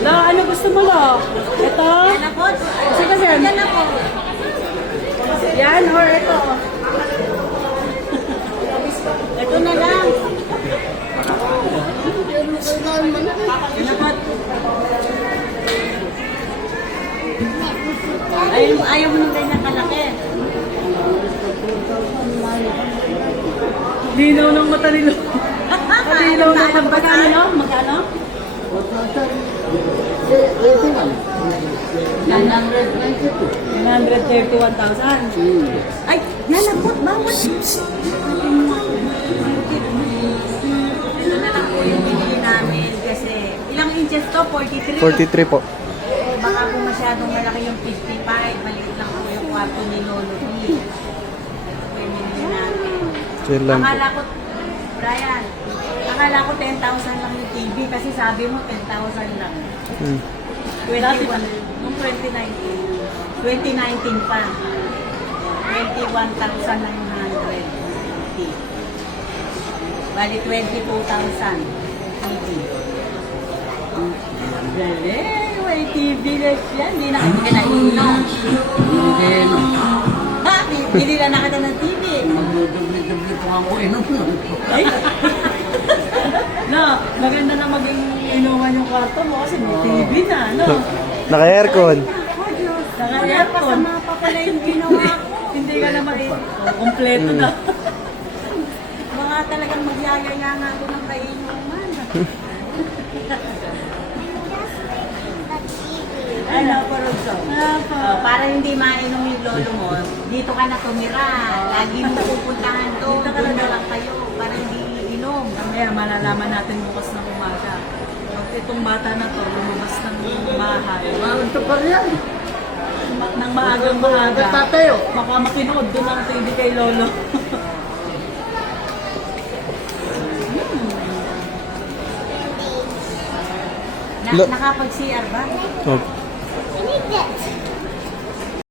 La, ano gusto mo, lo? Ito? Yan na po. Sige, sir. Yan na po. Yan, or ito? Ito na lang. Yan na po. Ayaw mo nung ganyan kalaki. Linaw ng mata nilo. Linaw ng mata. Magkano? Magkano? 131,000. Ay, nalapot. Bawat. Ito na lang po yung binili namin kasi ilang inches to? 43. 43 po. Baka po masyadong malaki yung 55. Maliit lang po yung kwarto ni Lolo P. Ito yung binili namin. Chill lang po. Akala ko, Brian, akala ko 10,000 lang yung TV kasi sabi mo 10,000 lang. 21, nung 2019. 2019 pa. 21,900 TV. Bali 22,000 TV. Galing, may TV na siya. Hindi na kami ka naiinom. Hindi, no. Ha? Bili na kita ng TV. Magdudubli-dubli po ako inom. Ay, No, maganda na maging inuman yung kwarto mo kasi may TV na, no? Naka-aircon. Naka-aircon. masama pa pala yung ginawa ko. Hindi ka na kompleto na. Mga talagang magyayaya nga ako ng kainuman. Ay, naparod para hindi mainom yung lolo mo, dito ka na tumira. Lagi mo pupuntahan doon. Dito na lang kayo para hindi inom. Mamaya malalaman natin bukas ng umaga. Pag itong bata na to, lumabas ng bahay. Ito pa rin. Nang maagang maaga. Tatayo. Baka makinood doon ang TV kay Lolo. Lo- Nakapag-CR ba? Oh.